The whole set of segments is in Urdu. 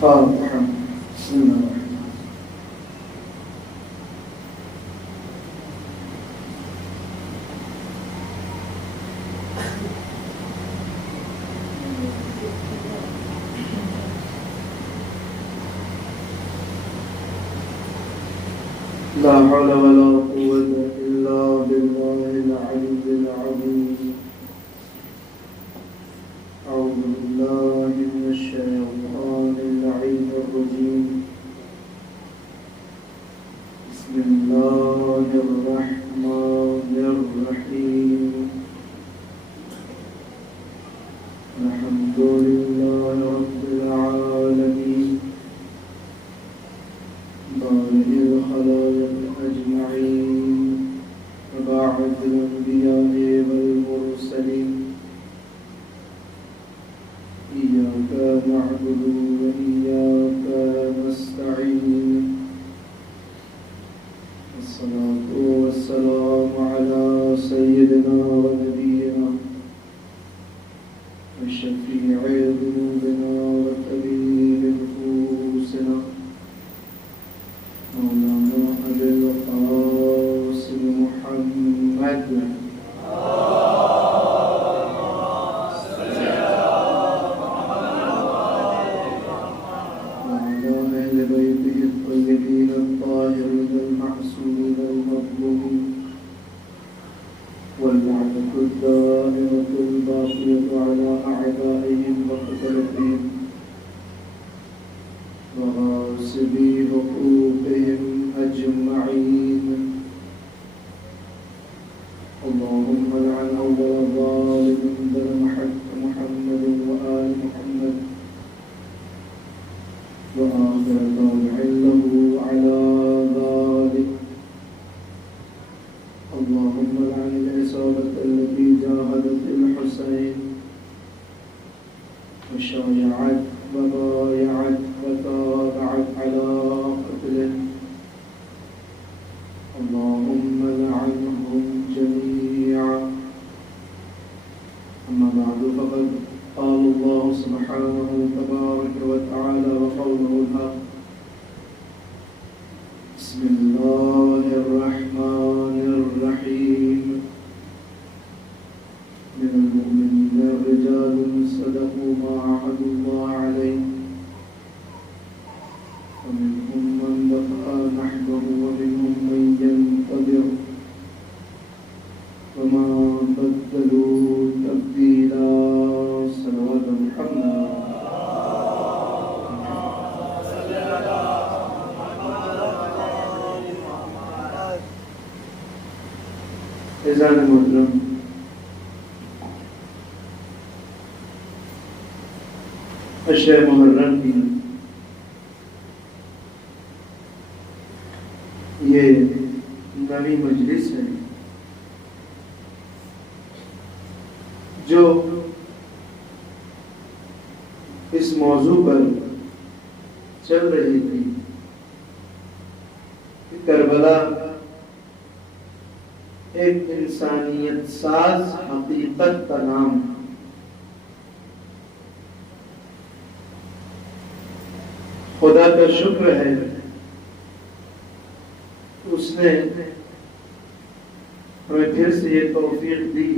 فاتحة. بسم الله الرحمن الرحيم. لا حول ولا قوة إلا بالله العلي العظيم. أعوذ بالله من الشيطان اللعين الرجيم. بسم الله الرحمن الرحيم. الحمد لله رب العالمين بارئ الخلائق أجمعين وباعث الأنبياء والمرسلين. إياك نعبد وإياك نستعين. والصلاة والسلام على سيدنا ونبينا وشفيع ذنوبنا وطبيب نفوسنا مولانا أبي القاسم محمد وعلى أهل بيته الطيبين الطاهرين المعصومين المظلومين واللعنة الدائمة الباقية على أعدائهم وقتلتهم وغاصبي حقوقهم أجمعين. اللهم لعن أول ظالم ظلم حق محمد وآل محمد وآخر تابع له على ذلك. اللهم لعن العصابة التي جاهدت الحسين وشايعت وبايعت وتابعت على قتله. اللهم لعنهم جميعا. أما بعد فقد قال الله سبحانه تبارك وتعالى وقوله الحق. بسم الله الرحمن الرحيم. من المؤمنين رجال صدقوا ما عاهدوا الله عليه ومنهم من بقى نحبه ومنهم من ينتظر وما بدلوا تبديلا. صلوات محمد. اذان محترم، اشر محرم کی یہ نئی مجلس ہے جو اس موضوع پر چل رہی تھی کہ کربلا ایک انسانیت ساز حقیقت کا نام. خدا کا شکر ہے اس نے ہمیں پھر سے یہ توفیق دی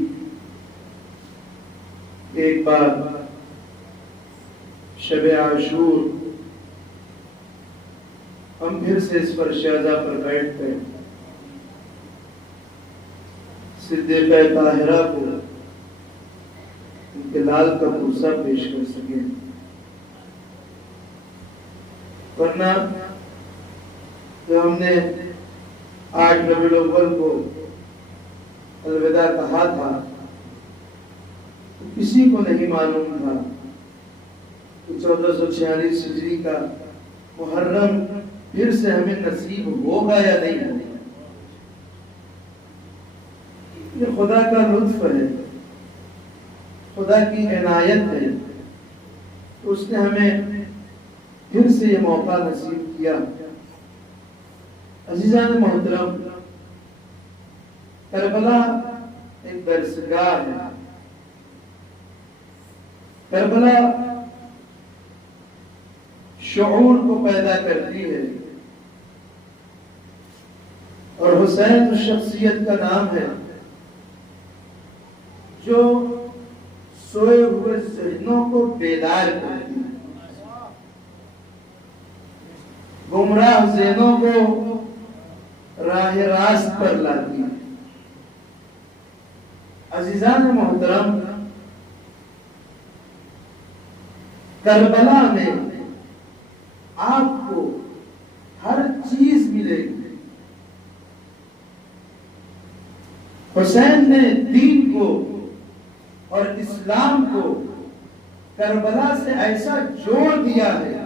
کہ ایک بار شب عاشور ہم پھر سے اس پر شہزہ پر بیٹھ کر صدیقہ طاہرہ کو ان کے لال کا پرسہ پیش کر سکیں. ورنہ جو ہم نے 8 ربیع الاول کو الوداع کہا تھا تو کسی کو نہیں معلوم تھا کہ 1446 ہجری کا محرم پھر سے ہمیں نصیب ہوگا یا نہیں ہوگا. یہ خدا کا لطف ہے، خدا کی عنایت ہے. اس نے ہمیں پھر سے یہ موقع نصیب کیا. عزیزان محترم، کربلا ایک درسگاہ ہے. کربلا شعور کو پیدا کرتی ہے. اور حسین اس شخصیت کا نام ہے جو سوئے ہوئے ذہنوں کو بیدار کرتی ہے، گمراہ ذہنوں کو راہ راست پر لاتی ہے. عزیزان محترم، کربلا میں آپ کو ہر چیز ملے گی. حسین نے دین کو اور اسلام کو کربلا سے ایسا جوڑ دیا ہے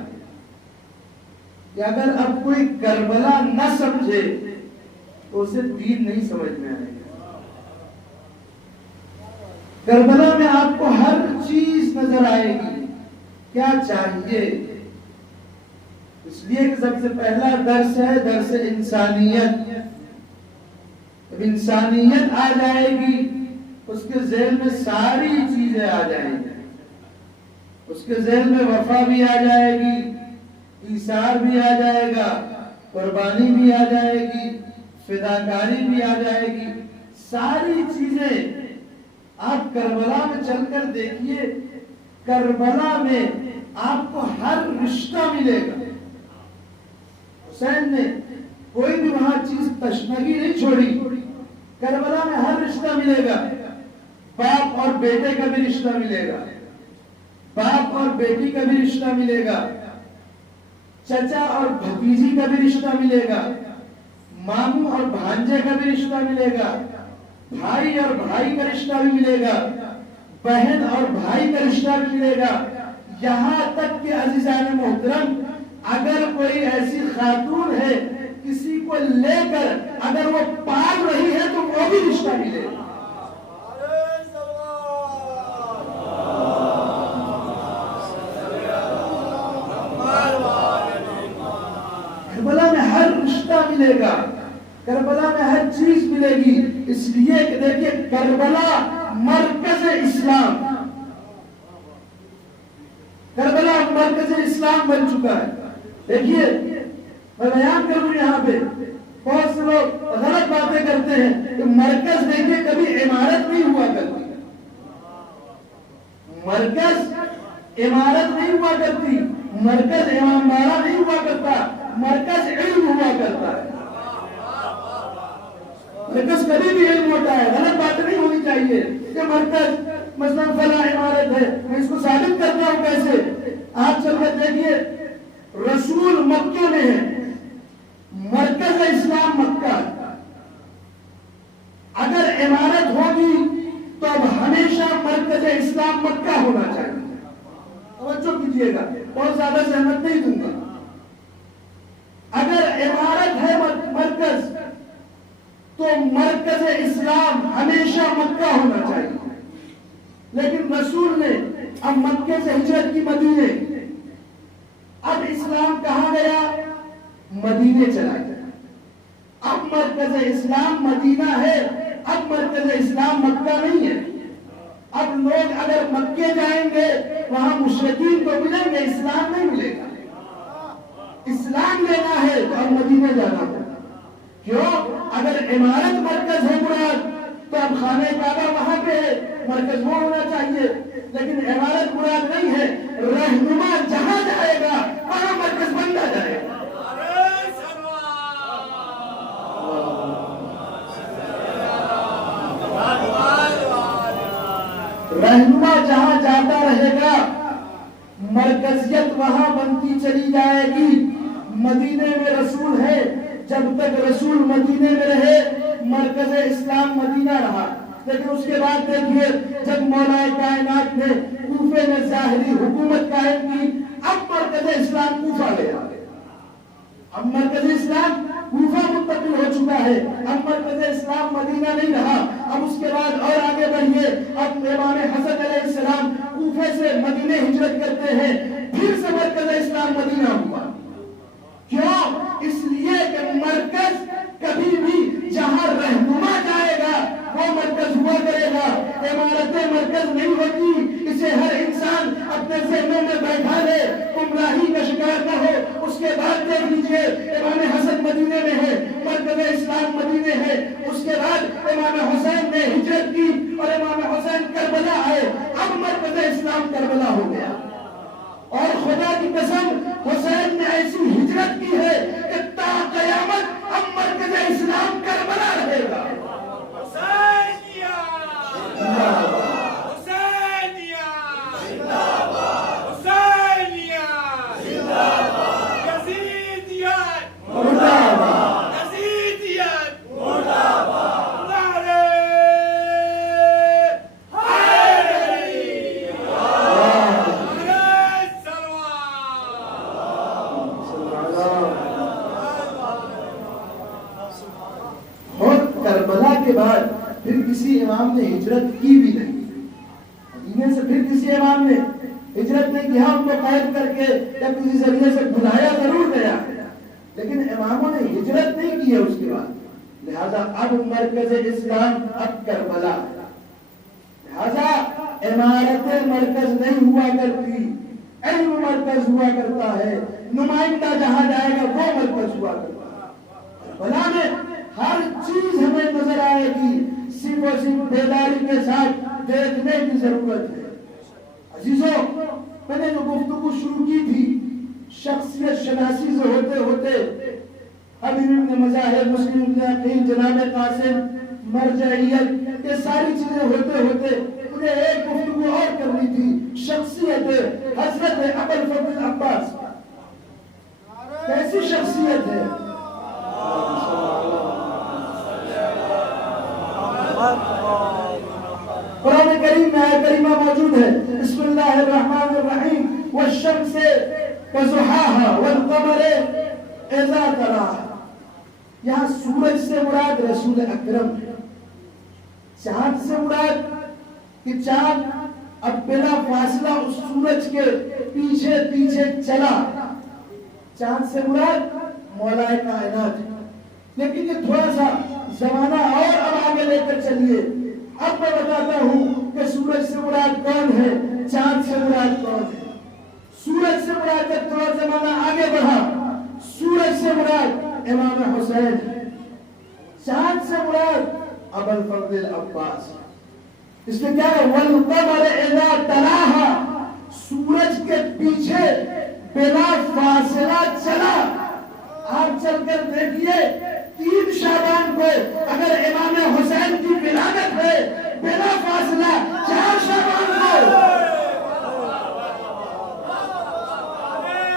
کہ اگر اب کوئی کربلا نہ سمجھے تو اسے دین نہیں سمجھ میں آئے گا. کربلا میں آپ کو ہر چیز نظر آئے گی. کیا چاہیے؟ اس لیے کہ سب سے پہلا درس ہے درس انسانیت. جب انسانیت آ جائے گی اس کے ذہن میں ساری چیزیں آ جائیں گی. اس کے ذہن میں وفا بھی آ جائے گی، ایثار بھی آ جائے گا، قربانی بھی آ جائے گی، فداکاری بھی آ جائے گی. ساری چیزیں آپ کربلا میں چل کر دیکھیے. کربلا میں آپ کو ہر رشتہ ملے گا. حسین نے کوئی بھی وہاں چیز تشنگی نہیں چھوڑی. کربلا میں ہر رشتہ ملے گا. باپ اور بیٹے کا بھی رشتہ ملے گا، باپ اور بیٹی کا بھی رشتہ ملے گا، چچا اور بھتیجی کا بھی رشتہ ملے گا، ماموں اور بھانجے کا بھی رشتہ ملے گا، بھائی اور بھائی کا رشتہ بھی ملے گا، بہن اور بھائی کا رشتہ بھی ملے گا. یہاں تک کہ عزیزان محترم، اگر کوئی ایسی خاتون ہے کسی کو لے کر اگر وہ پال رہی ہے تو وہ بھی رشتہ ملے گا. کربلا میں ہر رشتہ ملے گا، کربلا میں ہر چیز ملے گی. اس لیے کہ دیکھیے کربلا مرکز اسلام، کربلا مرکز اسلام بن چکا ہے. دیکھیے میں بیان کروں یہاں پہ، بہت سے لوگ غلط باتیں کرتے ہیں کہ مرکز دیکھیے کبھی عمارت نہیں ہوا کرتی. مرکز عمارت نہیں ہوا کرتی، مرکز امام باڑہ نہیں ہوا کرتا، مرکز علم ہوا کرتا ہے. مرکز کبھی بھی علم ہوتا ہے. غلط بات نہیں ہونی چاہیے کہ مرکز مثلا فلاں عمارت ہے، میں اس کو ثابت کرتا ہوں کیسے. آپ چل کر دیکھیے رسول مکے میں ہے، مرکز اسلام مکہ. اگر عمارت ہوگی تو اب ہمیشہ مرکز اسلام مکہ ہونا چاہیے. توجہ کیجیے گا، بہت زیادہ سہمت نہیں دوں گا. اگر عمارت ہے مرکز تو مرکز اسلام ہمیشہ مکہ ہونا چاہیے. لیکن رسول نے اب مکے سے ہجرت کی مدینے، اب اسلام کہاں گیا؟ مدینے چلا گیا. اب مرکز اسلام مدینہ ہے، اب مرکز اسلام مکہ نہیں ہے. اب لوگ اگر مکے جائیں گے وہاں مشرکین کو ملیں گے، اسلام نہیں ملے گا. اسلام لینا ہے تو اب مدینے جانا ہوگا. کیوں؟ اگر عمارت مرکز ہے مراد تو اب خانہ کعبہ وہاں پہ ہے، مرکز وہ ہونا چاہیے. لیکن عمارت مراد نہیں ہے، رہنما جہاں جائے گا وہاں مرکز بنتا جائے گا. رہنما جہاں جاتا رہے گا مرکزیت وہاں بنتی چلی جائے گی. مدینے میں رسول ہے، جب تک رسول مدینے میں رہے مرکز اسلام مدینہ رہا. لیکن اس کے بعد دیکھیے جب مولا کائنات نے کوفے میں ظاہری حکومت قائم کی، اب مرکز اسلام کوفہ گیا. اب مرکز اسلام کوفہ منتقل ہو چکا ہے. اب مرکز اسلام مدینہ نہیں رہا. اب اس کے بعد اور آگے بڑھیے، اب امام حسن علیہ السلام کوفے سے مدینے ہجرت کرتے ہیں، پھر سے مرکز اسلام مدینہ ہوا. کیوں؟ اس لیے کہ مرکز کبھی بھی جہاں رہنما جائے گا وہ مرکز ہوا کرے گا. عمارتیں مرکز نہیں ہوتی، اسے ہر انسان اپنے ذہنوں میں بیٹھا لے، گمراہی کا شکار نہ اسلام کربلا ہو گیا. اور خدا کی قسم حسین نے ایسی ہجرت کی ہے کہ تا قیامت اب مرکز اسلام کربلا رہے گا. کے بعد پھر کسی امام نے ہجرت کی بھی نہیں. مدینے سے پھر کسی امام نے ہجرت نہیں کیا. ان کو قید کر کے یا کسی ذریعے سے بلایا ضرور گیا, لیکن اماموں نے ہجرت نہیں کی ہے اس کے بعد. لہذا اب مرکز اسلام اب کربلا. لہذا عمارت مرکز نہیں ہوا کرتی, علم مرکز ہوا کرتا ہے. نمائندہ جہاں جائے گا وہ مرکز ہوا کرتا ہے. کربلا میں ہر چیز ہمیں نظر آئے گی. صرف اور صرف بیداری کے ساتھ دیکھنے کی ضرورت ہے. عزیزوں, میں نے جو گفتگو شروع کی تھی شخصیت شناسی سے ہوتے ہوتے حبیب ابن مظاہر, مسلم ابن عقیل, جناب قاسم, مرجعیت, یہ ساری چیزیں ہوتے ہوتے مجھے ایک گفتگو اور کرنی تھی. شخصیت حضرت ابو الفضل العباس کیسی شخصیت ہے. قرآن کریم میں آیت کریمہ موجود ہے. بسم اللہ الرحمن الرحیم. والشمس وضحاها والقمر اذا تلاها. یہاں سورج سے مراد رسول اکرم ہے. چاند سے مراد کہ چاند اب بلا فاصلہ اس سورج کے پیچھے پیچھے چلا. چاند سے مراد مولا کائنات. لیکن یہ تھوڑا سا زمانہ اور اب آگے لے کر چلیے. اب میں بتاتا ہوں کہ سورج سے مراد کون ہے, چاند سے مراد کون ہے. سورج سے مراد جب تھوڑا زمانہ آگے بڑھا, سورج سے مراد امام حسین ہے. چاند سے مراد ابو الفضل العباس. اس میں کیا ہے, والقمر اذا تلاها, سورج کے پیچھے بلا فاصلہ چلا. آپ چل کر دیکھیے 3 شعبان کو اگر امام حسین کی ولادت ہے, بلا فاصلہ 4 شعبان کو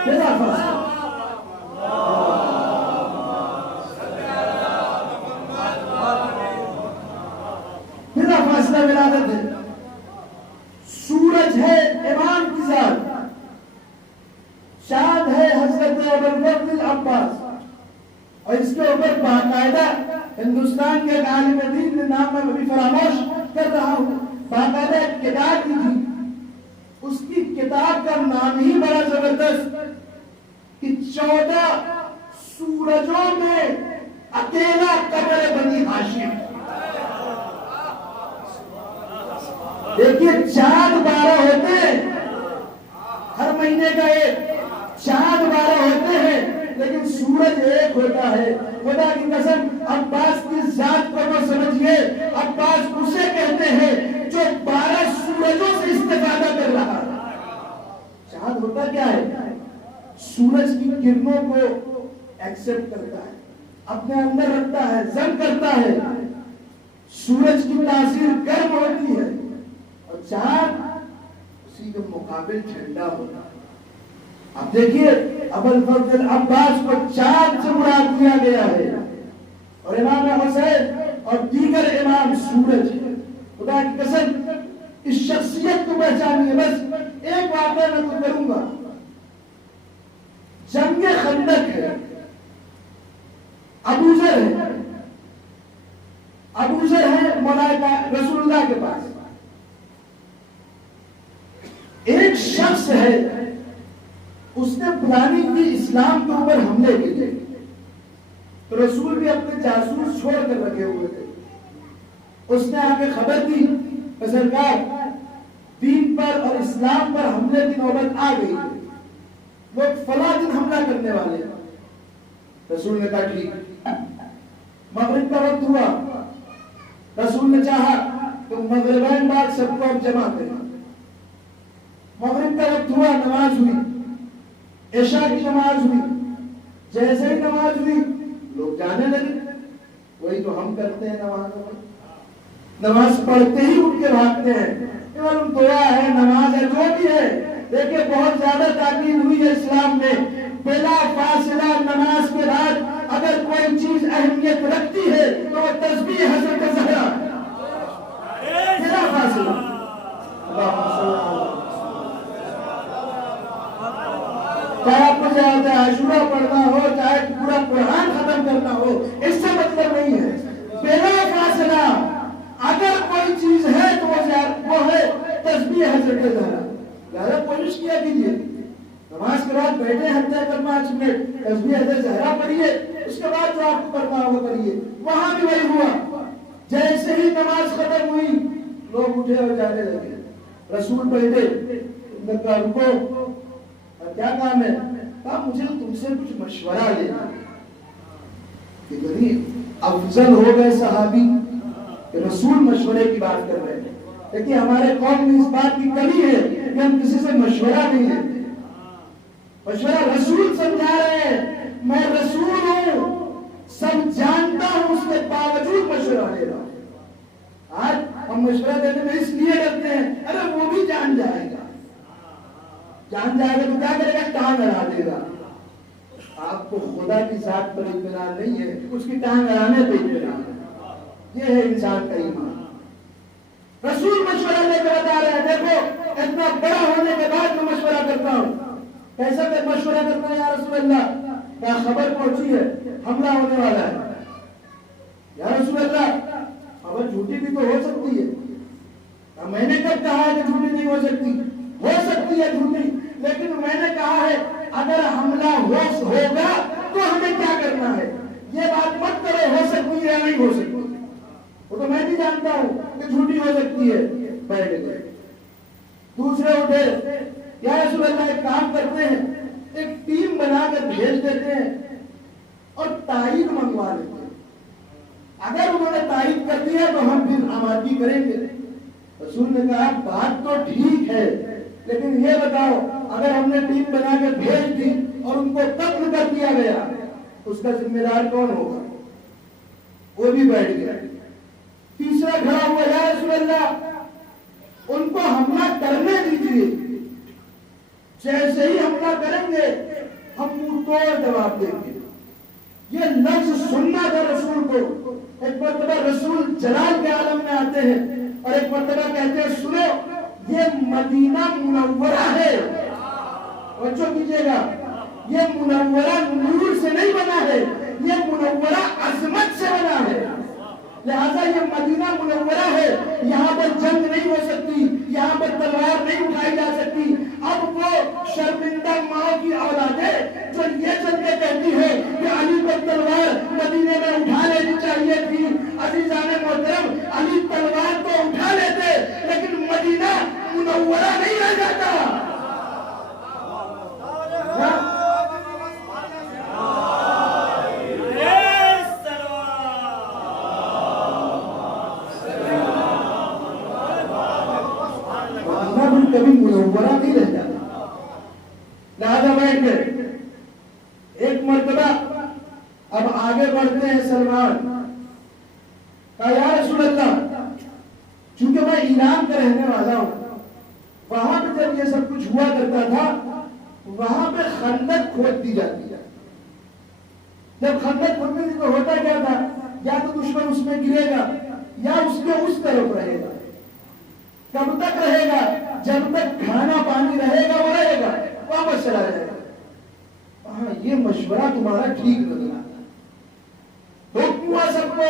بلا فاصلہ بلا فاصلہ ولادت ہے. سورج ہے امام کی ذات, چاند ہے حضرت ابو الفضل العباس. اور اس کے اوپر باقاعدہ ہندوستان کے ایک عالم دین کے نام میں ابھی فراموش کر رہا ہوں, باقاعدہ ایک کتاب کی تھی. اس کی کتاب کا نام ہی بڑا زبردست کہ 14 سورجوں میں اکیلا قبر بنی ہاشم. دیکھیے چاند 12 ہوتے ہیں, ہر مہینے کا ایک چاند 12 ہوتے ہیں, لیکن سورج ایک ہوتا ہے. خدا کی قسم عباس کی ذات کو تو سمجھئے, عباس اسے کہتے ہیں جو 12 سورجوں سے استفادہ کر رہا ہے. چاند ہوتا کیا ہے, سورج کی کرنوں کو ایکسپٹ کرتا ہے, اپنے اندر رکھتا ہے, ضم کرتا ہے. سورج کی تاثیر گرم ہوتی ہے اور چاند اسی کے مقابل ٹھنڈا ہوتا ہے. اب دیکھیے ابو الفضل العباس کو چاند سے مراد دیا گیا ہے, اور امام حسین اور دیگر امام سورج. خدا کی قسم اس شخصیت کو پہچانیے. بس ایک واقعہ میں تو کروں گا. جنگ خندق ہے, ابو ذر ہے, ابو ذر ہے مولا رسول اللہ کے پاس. ایک شخص ہے, اس نے پلاننگ کی اسلام کے اوپر حملے کے لیے, تو رسول بھی اپنے جاسوس چھوڑ کر رکھے ہوئے تھے. اس نے آ کے خبر دی کہ سرکار دین پر اور اسلام پر حملے کی نوبت آ گئی ہے, لوگ فلاں دن حملہ کرنے والے. رسول نے کہا ٹھیک. مغرب کا وقت ہوا, رسول نے چاہا کہ مغربین بعد سب کو اب جمع کریں. مغرب کا وقت ہوا، نماز ہوئی، عشاء کی نماز ہوئی، جیسے ہی نماز ہوئی لوگ جانے لگے. وہی تو ہم کرتے ہیں نمازوں میں، نماز پڑھتے ہی اٹھ کے بھاگتے ہیں. معلوم دعا ہے، نماز ہے، جو بھی ہے. دیکھیں بہت زیادہ تاکید ہوئی ہے اسلام میں، بلا فاصلہ نماز کے بعد اگر کوئی چیز اہمیت رکھتی ہے تو وہ تسبیح حضرت زہرا بلا فاصلہ. چاہے آپ کو چاہے عاشورہ پڑھنا ہو، چاہے پورا قرآن ختم کرنا ہو، اس سے مطلب نہیں ہے. بلا فاصلہ اگر کوئی چیز ہے تو وہ ہے تسبیح حضرت زہرا. لہذا کوشش کیا کیجیے، نماز کے بعد بیٹھے ہفتہ کر 5 منٹ تسبیح حضرت زہرا پڑھیے، اس کے بعد جو آپ کو کرنا ہوگا کریے. وہاں بھی وہی ہوا، جیسے ہی نماز ختم ہوئی لوگ اٹھے اور جانے لگے. رسول بیٹھے، انہوں نے کہا رکو، کیا کام ہے؟ کہا مجھے تم سے کچھ مشورہ لینا. کہ افضل ہو گئے صحابی کہ رسول مشورے کی بات کر رہے ہیں. لیکن ہمارے قوم میں اس بات کی کمی ہے کہ ہم کسی سے مشورہ نہیں لیتے. مشورہ رسول سمجھا رہے ہیں، میں رسول ہوں، سب جانتا ہوں، اس کے باوجود مشورہ لے رہا ہوں. آج ہم مشورہ دینے میں اس لیے ڈرتے ہیں، ارے وہ بھی جان جائے گا، جان جائے گا تو کیا کرے گا؟ ٹانگ اڑا دے گا. آپ کو خدا کی ذات پر اطمینان نہیں ہے، اس کی ٹانگ اڑانے پہ اطمینان ہے. یہ ہے انسان کا ایمان. رسول مشورہ لے کے بتا رہے ہیں، دیکھو اتنا بڑا ہونے کے بعد میں مشورہ کرتا ہوں. کیسا مشورہ کرتا ہے یا رسول اللہ؟ کیا خبر پہنچی ہے حملہ ہونے والا ہے. یا رسول اللہ خبر جھوٹی بھی تو ہو سکتی ہے. میں نے کب کہا ہے کہ جھوٹی نہیں ہو سکتی؟ ہو سکتی ہے جھوٹی، لیکن میں نے کہا ہے اگر حملہ ہوگا تو ہمیں کیا کرنا ہے. یہ بات مت کرو ہو سکتی ہے یا نہیں ہو سکتی، وہ تو میں بھی جانتا ہوں کہ جھوٹی ہو سکتی ہے. بیٹھ گئے. دوسرے اٹھے، یا رسول اللہ ایک کام کرتے ہیں، ایک ٹیم بنا کر بھیج دیتے ہیں اور تائید منگوا لیتے ہیں. اگر انہوں نے تائید کر دیا تو ہم پھر آمادگی کریں گے. رسول نے کہا بات تو ٹھیک ہے، لیکن یہ بتاؤ اگر ہم نے ٹیم بنا کر بھیج دی اور ان کو قتل کر دیا گیا اس کا ذمہ دار کون ہوگا؟ وہ بھی بیٹھ گیا. تیسرا کھڑا ہوا، یا رسول اللہ ان کو حملہ کرنے دیجیے، جیسے ہی حملہ کریں گے ہم منہ توڑ جواب دیں گے. یہ لفظ سننا تھا رسول کو. ایک مرتبہ رسول جلال کے عالم میں آتے ہیں اور ایک مرتبہ کہتے ہیں سنو یہ مدینہ منورہ ہے. توجہ کیجیے گا، یہ منورہ نور سے نہیں بنا ہے، یہ منورہ عظمت سے بنا ہے. لہذا یہ مدینہ منورہ ہے، یہاں پر جنگ نہیں ہو سکتی، یہاں پر تلوار نہیں اٹھائی جا سکتی. اب وہ شرمندہ ماں کی اولادیں جو یہ چل کے کہتی ہے کہ علی کو تلوار مدینے میں اٹھا لینی چاہیے تھی. عزیزان محترم، علی تلوار تو اٹھا لیتے لیکن مدینہ منورہ نہیں رہ جاتا. کبھی منورہ نہیں رہ جاتا. لہذا بیٹھ گئے. ایک مرتبہ اب آگے بڑھتے ہیں. سلمان کہا یا رسول اللہ چونکہ میں ایران کا رہنے والا ہوں، وہاں پہ جب یہ سب کچھ ہوا کرتا تھا وہاں پہ خندق کھود دی جاتی ہے. جب خندق کھودنے تو ہوتا کیا تھا، یا تو دشمن اس میں گرے گا یا اس کے اس طرف رہے گا. کب تک رہے گا؟ جب تک کھانا پانی رہے گا وہ رہے گا، واپس چلا جائے گا. ہاں یہ مشورہ تمہارا ٹھیک نظر آتا. حکم ہوا سب کو،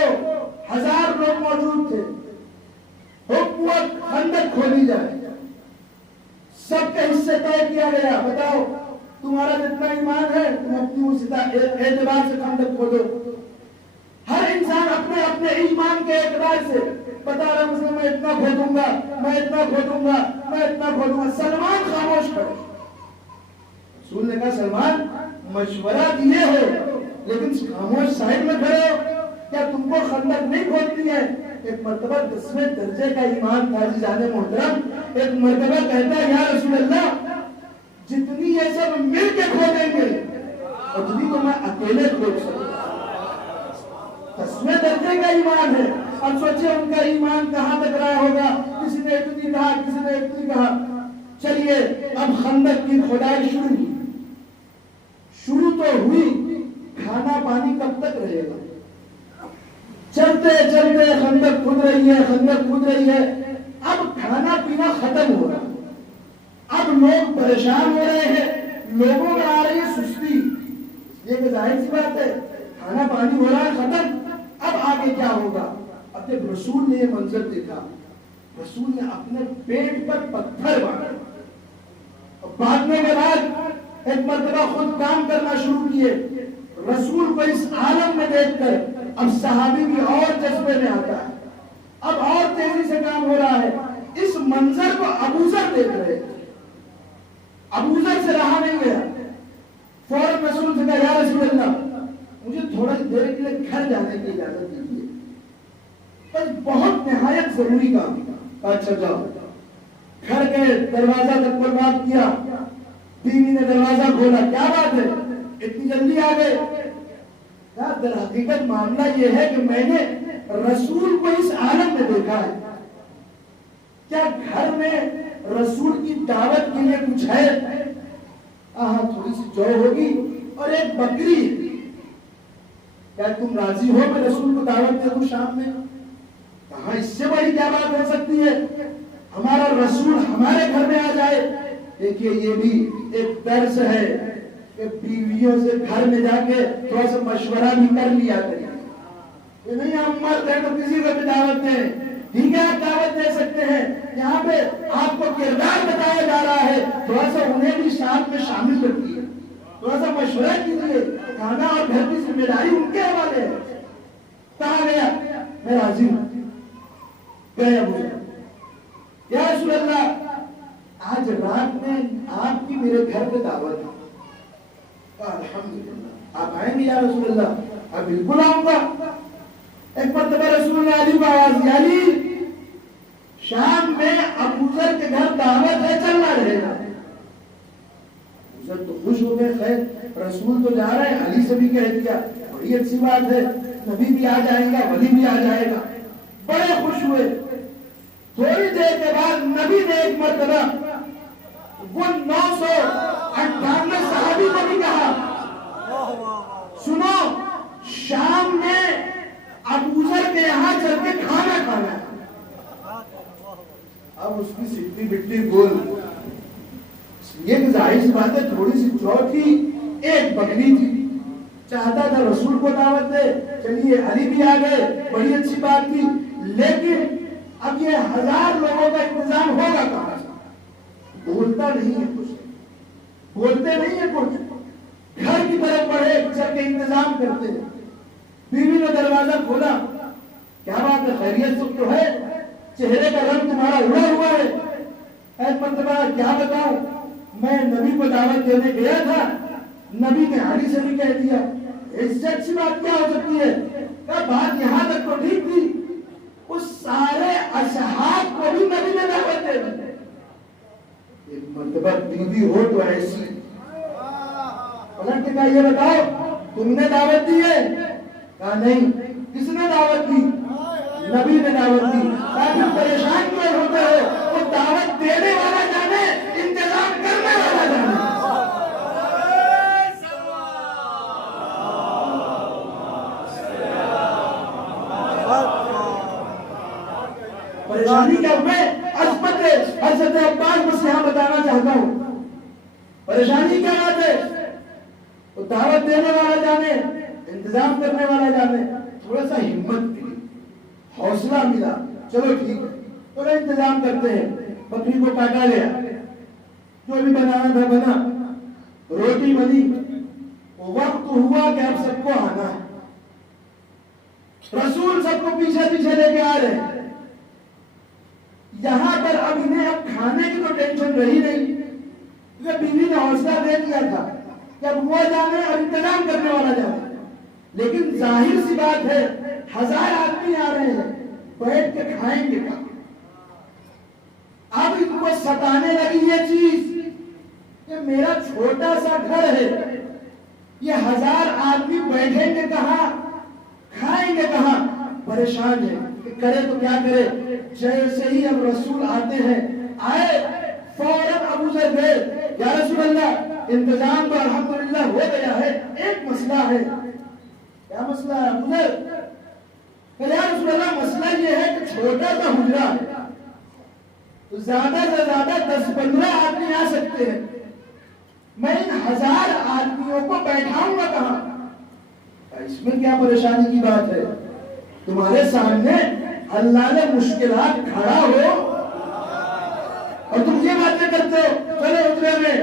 1000 لوگ موجود تھے. حکم ہوا خندق کھودی جائے، سب کے حصے طے کیا گیا. بتاؤ تمہارا جتنا ایمان ہے تم اپنی اس اعتبار سے خندق کھودو. ہر انسان اپنے اپنے ایمان کے اعتبار سے بتا رہا ہوں میں اتنا کھودوں گا، میں اتنا کھودوں گا، میں اتنا کھودوں گا. سلمان خاموش کھڑے. رسول نے کہا سلمان مشورہ دیے ہو لیکن خاموش سائڈ میں کھڑے ہو، کیا تم کو خندق نہیں کھودنی ہے؟ ایک مرتبہ 10ویں درجے کا ایمان تھا جان محترم، ایک مرتبہ کہتا ہے یا رسول اللہ جتنی یہ سب مل کے کھو دیں گے اتنی تو میں اکیلے کھو سکوں۔ 10ویں درجے کا ایمان ہے، اب سوچے ان کا ایمان کہاں تک رہا ہوگا، کسی نے اتنی کہا کسی نے اتنی کہا۔ چلیے اب خندق کی کھدائی شروع تو ہوئی، کھانا پانی کب تک رہے گا؟ چلتے چلتے خندق کھد رہی ہے، اب کھانا پینا ختم ہو رہا، اب لوگ پریشان ہو رہے ہیں، لوگوں میں آ رہی ہے سستی، یہ کہ ظاہر سی بات ہے کھانا پانی ہو رہا ہے ختم، اب آگے کیا ہوگا؟ اب جب رسول نے یہ منظر دیکھا، رسول نے اپنے پیٹ پر پتھر باندھنے کے بعد ایک مرتبہ خود کام کرنا شروع کیے۔ رسول کو اس عالم میں دیکھ کر اب صحابی بھی اور جذبے میں آتا ہے، اب اور تیزی سے کام ہو رہا ہے۔ اس منظر کو ابوذر دیکھ رہے، ابوذر سے رہا نہیں گیا، فوراً رسول سے کہا یا رسول اللہ مجھے تھوڑا دیر کے لیے گھر جانے کی اجازت دیجیے، بس بہت نہایت ضروری کام تھا۔ اچھا جاؤ۔ گھر گئے، دروازہ تک پر بات کیا، بیوی نے دروازہ کھولا، کیا بات ہے اتنی جلدی آ گئے؟ در حقیقت معاملہ یہ ہے کہ میں نے رسول کو اس عالم میں دیکھا ہے، کیا گھر میں رسول کی دعوت کے لیے کچھ ہے؟ ہاں تھوڑی سی جو ہوگی اور ایک بکری، کیا تم راضی ہو میں رسول کو دعوت دے دوں شام میں؟ کہاں اس سے بڑی کیا بات ہو سکتی ہے، ہمارا رسول ہمارے گھر میں آ جائے۔ دیکھیے یہ بھی ایک درس ہے کہ بیویوں سے گھر میں جا کے تھوڑا سا مشورہ بھی کر لیا کریں، یہ نہیں ہم مرد ہیں تو کسی کو بھی دعوت دیں، ٹھیک ہے آپ دعوت دے سکتے ہیں، یہاں پہ آپ کو کردار بتایا جا رہا ہے، تھوڑا سا انہیں بھی ساتھ میں شامل رکھیے، تھوڑا سا مشورہ کیجیے، کھانا اور گھر کی ذمہ داری ان کے حوالے ہے۔ کہا گیا میں راضی ہوں، گئے ابو یا رسول اللہ آج رات میں آپ کی میرے گھر پہ دعوت ہے۔ الحمدللہ آپ آئیں گے یا رسول اللہ؟ آپ بالکل آؤں گا۔ ایک مرتبہ رسول نے علی کو آواز دی، علی شام میں ابوذر کے گھر دعوت ہے، چلنا رہے گا۔ ابوذر تو خوش ہو گئے، خیر رسول تو جا رہے ہیں، علی سے بھی کہہ دیا، بڑی اچھی بات ہے، نبی بھی آ جائے گا، ولی بھی آ جائے گا، بڑے خوش ہوئے۔ تھوڑی دیر کے بعد نبی نے ایک مرتبہ وہ 998 صحابی کو بھی کہا سنو شام میں ابوذر کے یہاں چل کے کھانا کھانا ہے۔ اب اس کی سٹی بٹی گول، یہ ظاہر سی بات ہے تھوڑی سی جو تھی، ایک بکری تھی، چاہتا تھا رسول کو دعوت دے، چلیے علی بھی آ گئے، بڑی اچھی بات تھی، لیکن اب یہ 1000 لوگوں کا انتظام ہوگا کہاں سے؟ بولتا نہیں ہے کچھ، بولتے نہیں ہے کچھ، گھر کی طرف بڑھے، چل کے انتظام کرتے ہیں۔ بیوی نے دروازہ کھولا، کیا بات ہے خیریت تو ہے؟ چہرے کا رنگ تمہارا اڑا ہوا ہے۔ ایک مرتبہ کیا بتاؤں، میں نبی کو دعوت دینے گیا تھا، نبی نے علی سے بھی کہہ دیا، اس سے اچھی بات کیا ہو سکتی ہے؟ کہا بات یہاں تک تو ٹھیک تھی، اس سارے اصحاب کو بھی نبی نے دعوت دے دی۔ ایک مرتبہ بیوی ہو تو ایسی پلٹ کے کہا یہ بتاؤ تم نے دعوت دی ہے؟ کہا نہیں۔ کس نے دعوت دی؟ نبی نے دعوت دی۔ کافی پریشان کیوں ہوتے ہو؟ وہ دعوت دینے والا جانے، انتظام کرنے والا جانے۔ پریشانی کیا میں عظمت حضرت عباس بس یہاں بتانا چاہتا ہوں، پریشانی کیا بات ہے؟ وہ دعوت دینے والا جانے، انتظام کرنے والا جانے۔ تھوڑا سا ہمت ملی، حوصلہ ملا، چلو ٹھیک ہے تھوڑا انتظام کرتے ہیں۔ بکری کو کاٹا گیا، جو بھی بنانا تھا بنا، روٹی بنی، وقت ہوا کہ اب سب کو آنا ہے۔ رسول سب کو پیچھے پیچھے لے کے آ رہے ہیں۔ یہاں پر اب انہیں اب کھانے کی تو ٹینشن رہی نہیں، کیونکہ بیوی نے حوصلہ دے دیا تھا کہ اب وہ جانے اور انتظام کرنے والا جانے۔ لیکن ظاہر سی بات ہے 1000 آدمی آ رہے ہیں، بیٹھ کے کھائیں گے کہاں؟ اب ان کو ستانے لگی یہ چیز کہ میرا چھوٹا سا گھر ہے، یہ 1000 آدمی بیٹھیں گے کہاں، کھائیں گے کہاں؟ پریشان ہے کہ کرے تو کیا کرے۔ جیسے ہی اب رسول آتے ہیں، آئے فوراً ابو ذر گئے، یا رسول اللہ انتظام تو الحمدللہ ہو گیا ہے، ایک مسئلہ ہے۔ کیا مسئلہ ہے ابو ذر؟ کہ یا رسول اللہ مسئلہ یہ ہے کہ چھوٹا سا حجرہ ہے، تو زیادہ سے زیادہ 10-15 آدمی آ سکتے ہیں، میں ان 1000 آدمیوں کو بیٹھاؤں گا کہاں؟ اس میں کیا پریشانی کی بات ہے؟ تمہارے سامنے اللہ نے مشکلات کھڑا ہو اور تم یہ باتیں کرتے ہو۔ چلو حجرے میں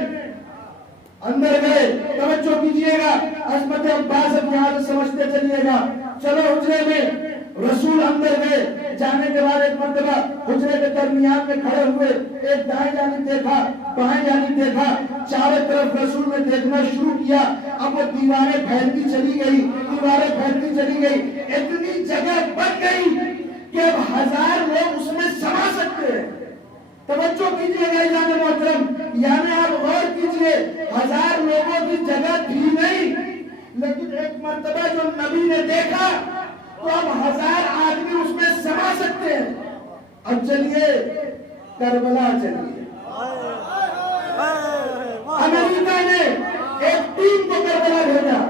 اندر گئے، توجہ کیجئے گا، عظمت عباس اب یہاں سے سمجھتے چلیے گا۔ چلو حجرے میں رسول اندر گئے، جانے کے بعد ایک مرتبہ حجرے کے درمیان میں کھڑے ہوئے، ایک دائیں جانب دیکھا، بائیں جانب دیکھا، چاروں طرف رسول نے دیکھنا شروع کیا۔ اب وہ دیواریں پھیلتی چلی گئی، دیواریں پھیلتی چلی گئی، اتنی جگہ بن گئی کہ اب 1000 لوگ اس میں سما سکتے ہیں۔ توجہ کیجئے گا جان محترم، یعنی آپ غور کیجئے، 1000 لوگوں کی جگہ تھی نہیں، لیکن ایک مرتبہ جو نبی نے دیکھا تو اب 1000 آدمی اس میں سما سکتے ہیں۔ اب چلیے کربلا چلیے۔ امریکہ نے ایک ٹیم کو کربلا بھیجا،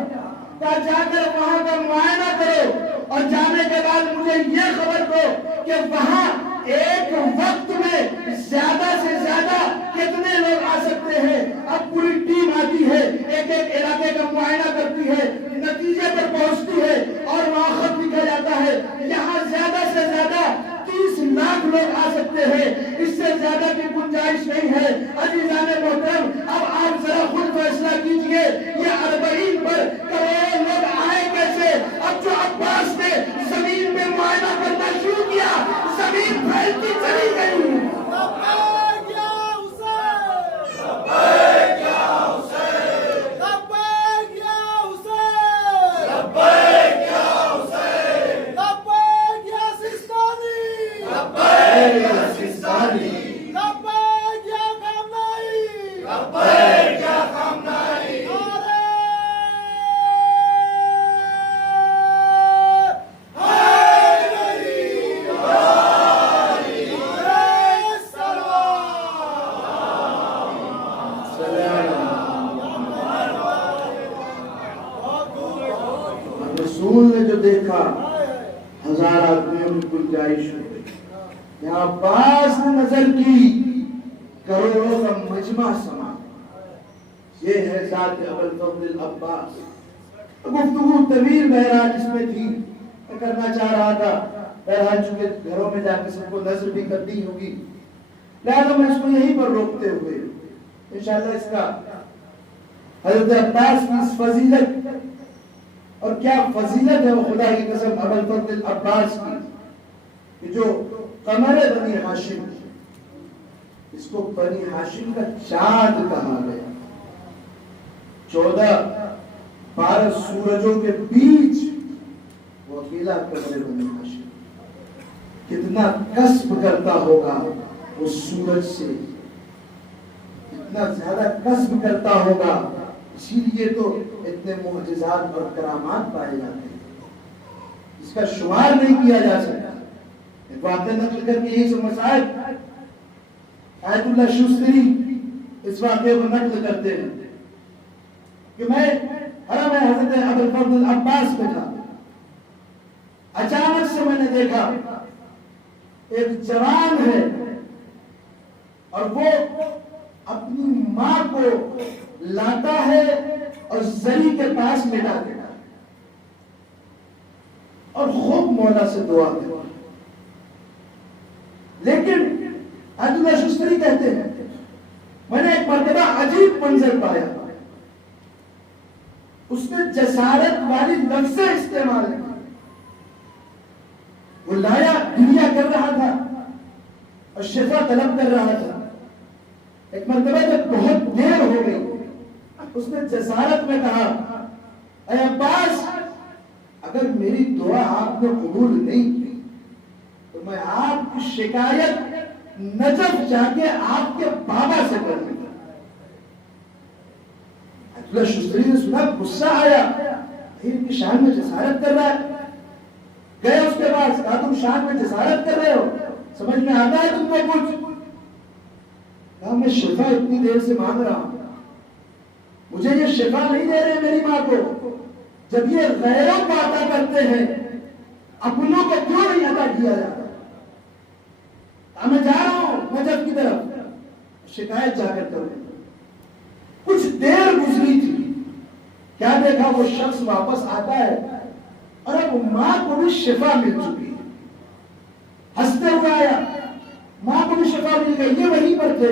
کہا جا کر وہاں کا معائنہ کرو اور جانے کے بعد مجھے یہ خبر دو کہ وہاں ایک وقت میں زیادہ سے زیادہ کتنے لوگ آ سکتے ہیں۔ اب پوری ٹیم آتی ہے، ایک ایک علاقے کا معائنہ کرتی ہے، نتیجے پر پہنچتی ہے اور وہاں خط لکھا جاتا ہے یہاں زیادہ سے زیادہ 30 لاکھ لوگ آ سکتے ہیں، اس سے زیادہ کی گنجائش نہیں ہے۔ عزیزان محترم، اب آپ ذرا خود فیصلہ کیجئے، یہ 40 پر کروڑ لوگ آئے کیسے؟ اب جو عباس نے زمین پہ معائنہ کرنا شروع کیا، زمین پھیلتی چلی گئی۔ رسول نے جو دیکھا 1000 آدمیوں کی گنجائش ہوئی، یہاں عباس نے نظر کی کروڑوں کا مجمع سما، یہ ہے ذات ابوالفضل العباس۔ گفتگو طویل بہرحال اس میں تھی، میں کرنا چاہ رہا تھا، بہرحال چونکہ گھروں میں جا کے سب کو نظر بھی کرنی ہوگی، لہذا میں اس کو یہیں پر روکتے ہوئے انشاءاللہ اس کا حضرت عباس کی اس فضیلت، اور کیا فضیلت ہے وہ خدا کی قسم ابوالفضل العباس کی، کہ جو قمر بنی ہاشم، اس کو بنی ہاشم کا چاند کہا گیا، 14-12 سورجوں کے بیچ وہ اکیلا قمر بنی ہاشم، کتنا کسب کرتا ہوگا وہ سورج سے، کتنا زیادہ کسب کرتا ہوگا، اسی لیے تو اتنے معجزات اور کرامات پائے جاتے ہیں، اس کا شمار نہیں کیا جا سکتا۔ ایک واقعہ نقل کر کے یہی سے مسائل آیت اللہ شوستری اس واقعے کو نقل کرتے ہیں کہ میں حرم حضرت ابوالفضل العباس میں تھا، اچانک سے میں نے دیکھا ایک جوان ہے اور وہ اپنی ماں کو لاتا ہے اور زری کے پاس لٹا دیتا ہے اور خوب مولا سے دعا کرتا ہے، لیکن آیت اللہ شوستری کہتے ہیں میں نے ایک مرتبہ عجیب منظر پایا، اس نے جسارت والی لفظیں استعمال کی، وہ لایا دنیا کر رہا تھا اور شفا طلب کر رہا تھا، ایک مرتبہ جب بہت دیر ہو گئی اس نے جسارت میں کہا اے عباس اگر میری دعا آپ نے قبول نہیں کی تو تو میں آپ کی شکایت نجف جا کے آپ کے بابا سے کروں گا۔ عبداللہ شستری نے سنا، غصہ آیا، ان کی شان میں جسارت کر رہا ہے۔ گئے اس کے پاس، کہا تم شان میں جسارت کر رہے ہو، سمجھ میں آتا ہے تم کو کچھ؟ کہا میں شفا اتنی دیر سے مانگ رہا ہوں، مجھے یہ شفا نہیں دے رہے میری ماں کو، جب یہ غیروں کو عطا کرتے ہیں اپنوں کو کیوں نہیں عطا کیا جاتا؟ میں جا رہا ہوں نجف کی طرف، شکایت جا کر کروں۔ کچھ دیر گزری تھی، کیا دیکھا وہ شخص واپس آتا ہے اور اب ماں کو بھی شفا مل چکی ہے۔ ہنستے ہوئے آیا، ماں کو بھی شفا مل گئی، یہ وہیں پر تھے۔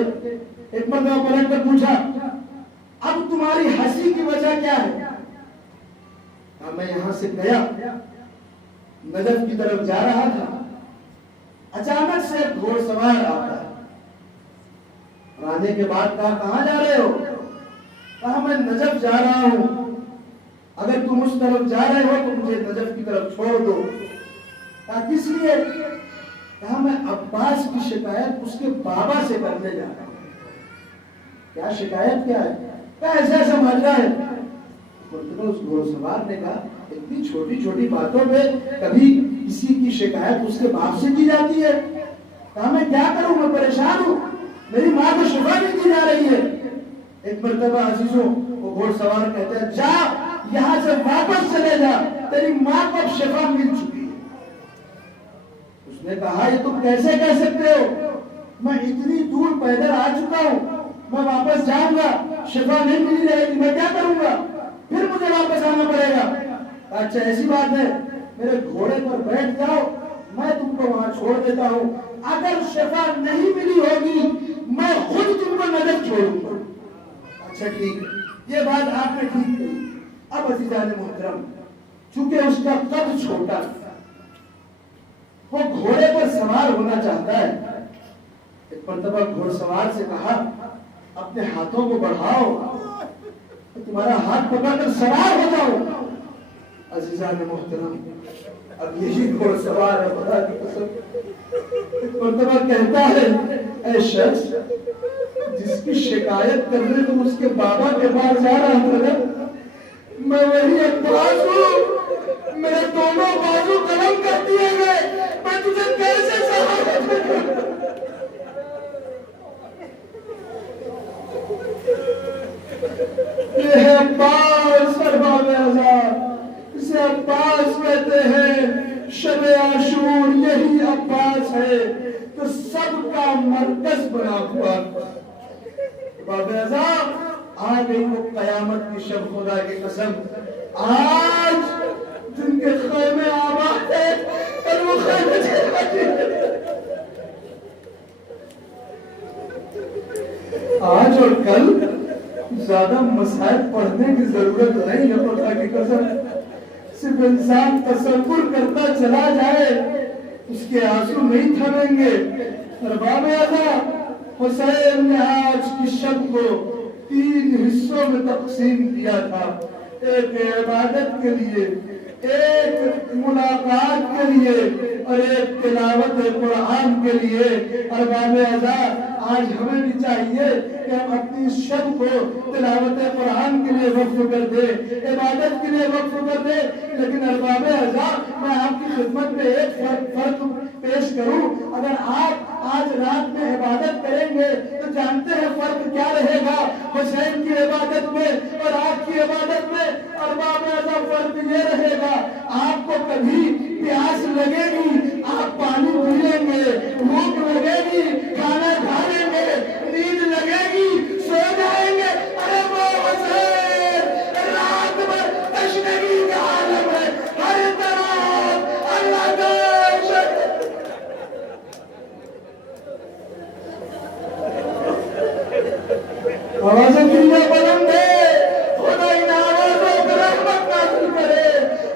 ایک مرتبہ پلٹ کر پوچھا، اب تمہاری ہنسی کی وجہ کیا ہے؟ میں یہاں سے گیا، نجف کی طرف جا رہا تھا، اچانک سے ایک گھوڑ سوار آتا ہے، اور آنے کے بعد کہا کہاں جا رہے ہو؟ کہا میں نجف جا رہا ہوں، اگر تم اس طرف جا رہے ہو تو مجھے نجف کی طرف چھوڑ دو۔ کہا کس لیے؟ کہا میں عباس کی شکایت اس کے بابا سے کرنے جا رہا ہوں۔ کیا شکایت کیا ہے؟ کہا ایسا ایسا معاملہ ہے۔ اس گھوڑ سوار نے کہا اتنی چھوٹی چھوٹی باتوں پہ کبھی کسی کی شکایت اس کے باپ سے کی جاتی ہے؟ کہا میں کیا کروں، میں پریشان ہوں، میری ماں کو شفا نہیں کی جا رہی ہے۔ ایک مرتبہ عزیزوں وہ گھوڑ سوار کہتے ہیں جا یہاں سے واپس چلے جا، تیری ماں کو اب شفا مل چکی ہے۔ اس نے کہا یہ تم کیسے کہہ سکتے ہو، میں اتنی دور پیدل آ چکا ہوں، میں واپس جاؤں گا شفا نہیں ملی رہے گی، میں کیا کروں گا، پھر مجھے واپس آنا پڑے گا۔ اچھا ایسی بات ہے، میرے گھوڑے پر بیٹھ جاؤ، میں تم کو وہاں چھوڑ دیتا ہوں، اگر شفا نہیں ملی ہوگی میں خود تم کو نجف چھوڑوں گا۔ اچھا ٹھیک ہے، یہ بات آپ نے ٹھیک کہی۔ اب عزیزان محترم، چونکہ اس کا قد چھوٹا، وہ گھوڑے پر سوار ہونا چاہتا ہے۔ ایک مرتبہ گھوڑ سوار سے کہا اپنے ہاتھوں کو بڑھاؤ، تمہارا ہاتھ پکڑ کر سوار ہو جاؤ۔ عزیزان محترم، اب یہی گھوڑ سوار ہے، خدا کی قسم ایک مرتبہ کہتا ہے اے شخص جس کی شکایت کرنے تم اس کے بابا کے پاس جا رہا تھا، میں وہی عباس ہوں، میرے دونوں بازو قلم کر دیے گئے، میں تجھے کیسے سہارا دوں؟ یہ ہے عباس ارباب اعظم، اسے عباس کہتے ہیں۔ شب عاشور یہی عباس ہے تو سب کا مرکز بنا ہوا۔ ارباب اعظم آ گئی وہ قیامت کی شب، خدا کی قسم آج جن کے خیمے آباد ہیں اور وہ خیمے چلاتے ہیں، آج اور کل زیادہ مسائل پڑھنے کی ضرورت نہیں ہے، خدا کی قسم صرف انسان تصور کرتا چلا جائے اس کے آنسو نہیں تھمیں گے۔ ارباب اعظم حسین نے آج کی شب کو 3 حصوں میں تقسیم کیا تھا، ایک عبادت کے لیے، ایک ملاقات کے لیے اور ایک تلاوت قرآن کے لیے۔ ارباب اعظم آج ہمیں بھی چاہیے کہ ہم اپنی شب کو تلاوت قرآن کے لیے وقف کر دیں، عبادت کے لیے وقف کر دیں۔ لیکن ارباب اعظم میں آپ کی خدمت میں ایک فرق پیش کروں، اگر آپ آج رات میں عبادت کریں گے تو جانتے ہیں فرق کیا رہے گا حسین کی عبادت میں اور آپ کی عبادت میں؟ ارباب اعظم فرق یہ رہے گا، آپ کو کبھی پیاس لگے گی آپ پانی پیئیں گے، بھوک لگے گی کھانا کھا لیں گے، نیند لگے گی سو جائیں گے۔ ارے وہ حسین رات بھر تشنگی کا عالم ہے، ہر طرف اللہ کا آوازیں دنیا بلند ہے، خدا ان آوازوں پر رحمت نازل کرے،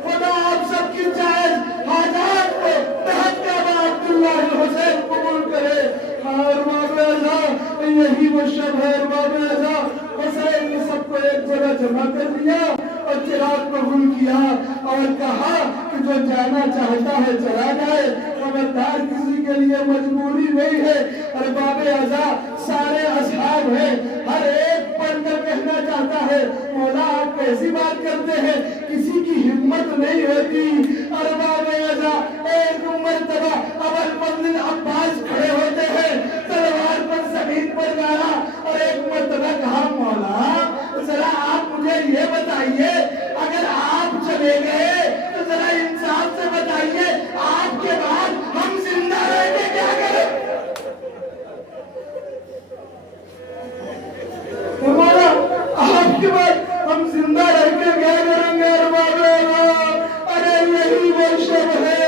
خدا آپ سب کی جائز حاجات کو تحت عبداللہ حسین قبول کرے۔ ارباب اعظم یہی وہ شب ہے، ارباب اعظم حسین نے سب کو ایک جگہ جمع کر دیا اور چراغ قبول کیا اور کہا کہ جو جانا چاہتا ہے چلا جائے، خبردار کسی کے لیے مجبوری نہیں ہے۔ ارباب اعضاء سارے اصحاب ہیں، ہر ایک بندہ کہنا چاہتا ہے مولا آپ کیسی بات کرتے ہیں، کسی کی ہمت نہیں ہوتی۔ ارباب اعضاء ایک مرتبہ ابو الفضل عباس کھڑے ہوتے ہیں، تلوار پر زمین پر گاڑا اور ایک مرتبہ کہا مولا ذرا آپ مجھے یہ بتائیے اگر آپ چلے گئے تو ذرا انصاف سے بتائیے آپ کے بعد ہم زندہ رہ کے کیا کریں؟ مولا آپ کے بعد ہم زندہ رہ کے کیا کریں گے؟ ارباب اعضاء ارے یہی وہ شب ہے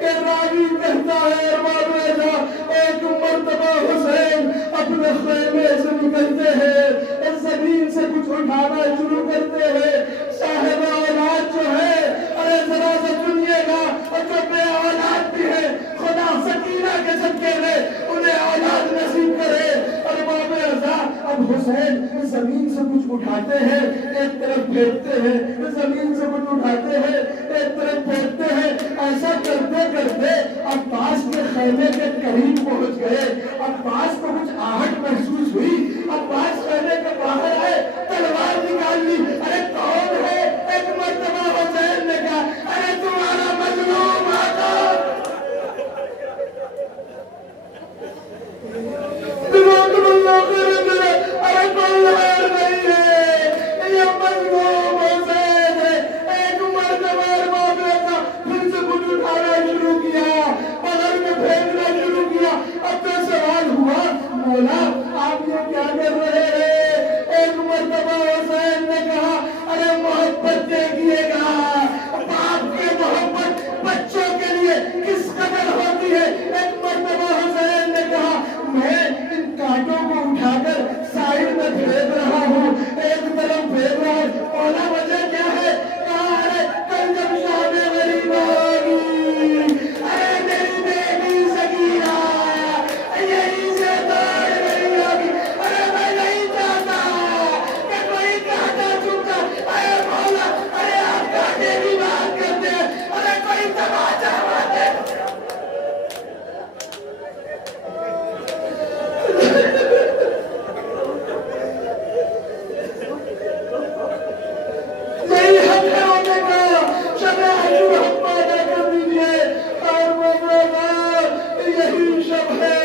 کہ راوی کہتا ہے ارباب اعضاء ایک مرتبہ حسین اپنے خیمے سے نکلتے ہیں، زمین سے کچھ اٹھانا شروع کرتے ہیں، صاحب اولاد جو ہے ارے ذرا سے سنیے گا، اور جو بے اولاد بھی ہے خدا سکینہ کے صدقے میں انہیں اولاد نصیب کرے۔ ارباب اعضاء اب حسین زمین سے کچھ اٹھاتے ہیں ایک طرف پھینکتے ہیں، زمین سے کچھ اٹھاتے ہیں ایک طرف پھینکتے ہیں، ایسا کرتے کرتے عباس کے خیمے کے قریب پہنچ گئے۔ عباس کو کچھ آہٹ محسوس ہوئی، عباس خیمے کے باہر آئے، تلوار نکال لی۔ ارے کون ہے؟ ایک مرتبہ حسین نے کہا ارے تمہارا مظلوم آقا، ارے کوئی غیر نہیں ہے، یہ مظلوم حسین ہے۔ ایک مرتبہ ارباب اعضاء پھر سے کچھ اٹھانا شروع کیا، بغل میں پھینکنا شروع کیا۔ اب تو سوال ہوا مولا آپ یہ کیا کر رہے ہیں؟ ایک مرتبہ حسین نے کہا ارے محبت دیکھیے گا، باپ کی محبت بچوں کے لیے کس قدر ہوتی ہے۔ ایک مرتبہ حسین نے کہا میں ان کانٹوں کو اٹھا کر سائڈ میں پھینک رہا ہوں، ایک طرف پھینک رہا ہوں، مولا وجہ کیا ہے؟ کہا ارے کل جب شام غریب ہوگی ارے میری بیٹی سکینہ یہی سے دوڑ گئی ہوگی، ارے میں نہیں چاہتا کہ کوئی کانٹا چبھتا۔ ارے مولا ارے آپ کانٹے کی بات کرتے ہیں، ارے کوئی تماچا مارتے۔ یہی حق ہے ہونے کا، شب عاشور حق پیدا کر دیجئے۔ اور مولا یہی شب ہے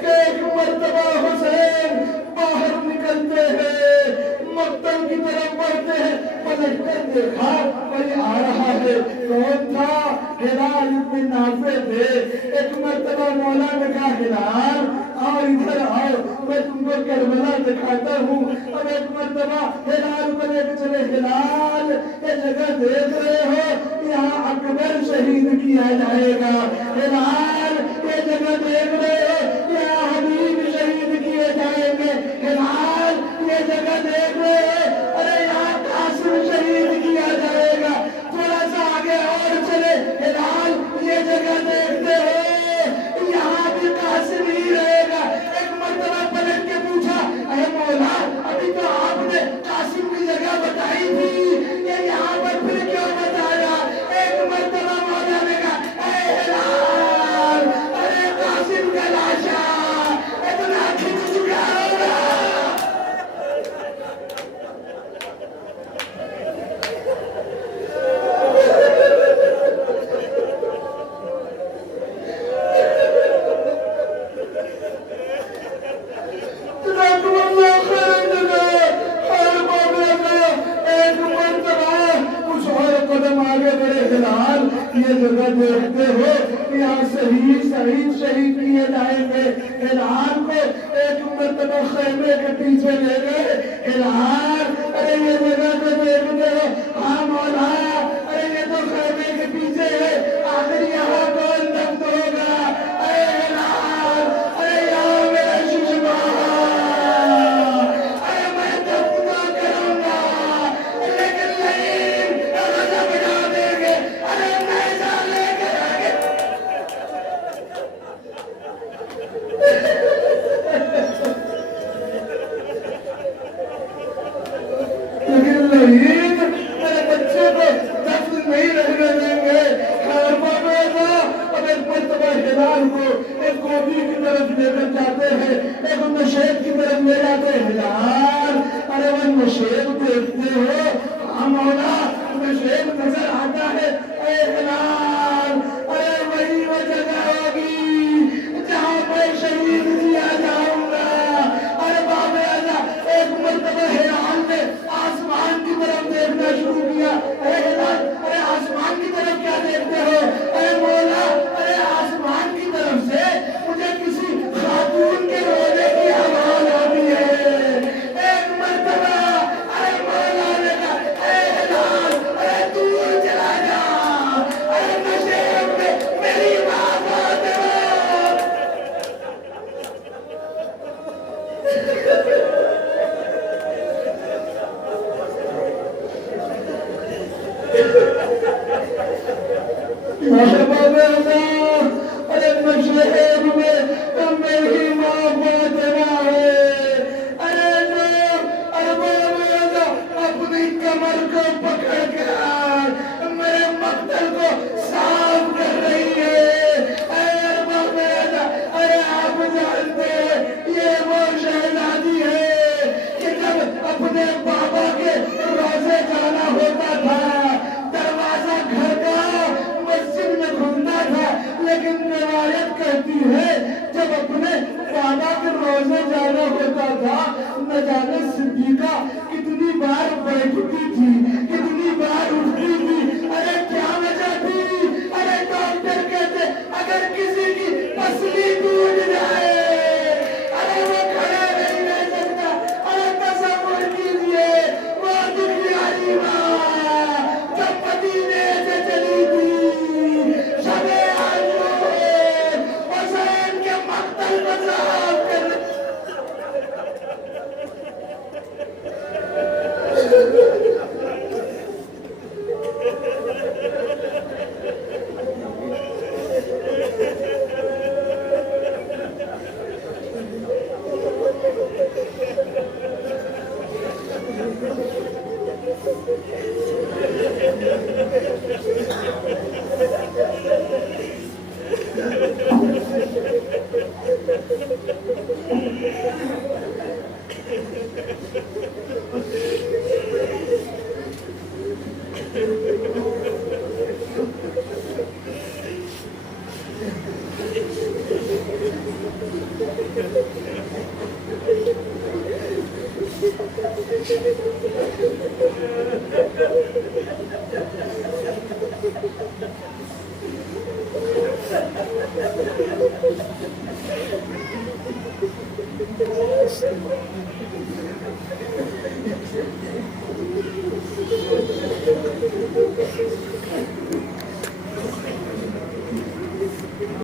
کہ ایک مرتبہ حسین باہر نکلتے ہیں، مقتل کی طرف بڑھتے ہیں، پلٹ کر دیکھا کوئی آ رہا ہے، کون تھا؟ ہلال بن نافع تھے۔ ایک مرتبہ مولا نے کہا ہلال آؤ ادھر آؤ میں تم کو کربلا دکھاتا ہوں۔ اب ایک مرتبہ ہلال کو لے کے چلے، ہلال یہ جگہ دیکھ رہے ہو یہاں اکبر شہید کیا جائے گا، ہلال یہ جگہ دیکھ رہے ہو یہاں حبیب شہید کیے جائیں گے، ہلال یہ جگہ دیکھ رہے ہو ارے یہاں قاسم شہید کیا جائے گا، تھوڑا سا آگے اور چلے، ہلال یہ جگہ دیکھتے ہو یہاں بھی قاسم ہی رہے گا۔ ایک مرتبہ پلٹ کے پوچھا اے مولا ابھی تو آپ نے قاسم کی جگہ بتائی تھی، یہ یہاں پر پھر کیوں بتایا؟ ایک مرتبہ مولا نے کہا اے ہلال ارے قاسم کا لاشا اتنا کھچ چکا ہوگا۔ یہ جگہ دیکھتے ہو یہاں شہید کیے جائیں گے، ہلال کو ایک مرتبہ خیمے کے پیچھے لے گئے، ہلال ارے یہ جگہ تو دیکھتے ہو، ہاں مولا ارے یہ تو خیمے کے پیچھے ہے، آخر یہاں کون دفن ہوگا؟ اے ہلال ارے یہاں میرا ششما ارے میں دفن تو کروں گا لیکن نہیں غضب بنا دیں گے، ارے نیزہ لے کے آگے۔ لیکن نہیں میرے بچے کو دفن نہیں رہنے دیں گے۔ اب ایک مرتبہ ہلال کو نہ جانے صدیقہ کتنی بار بیٹھتی تھی، کتنی بار اٹھتی تھی، ارے کیا وجہ تھی؟ ارے ڈاکٹر کہتے اگر کسی کی پسلی ٹوٹ جائے ارے وہ کھڑا نہیں رہ سکتا۔ ارے تصور کیجئے وہ دکھیاری ماں جب مدینے سے چلی تھی، شب عاشور حسین کے مقتل کو صاف کرنے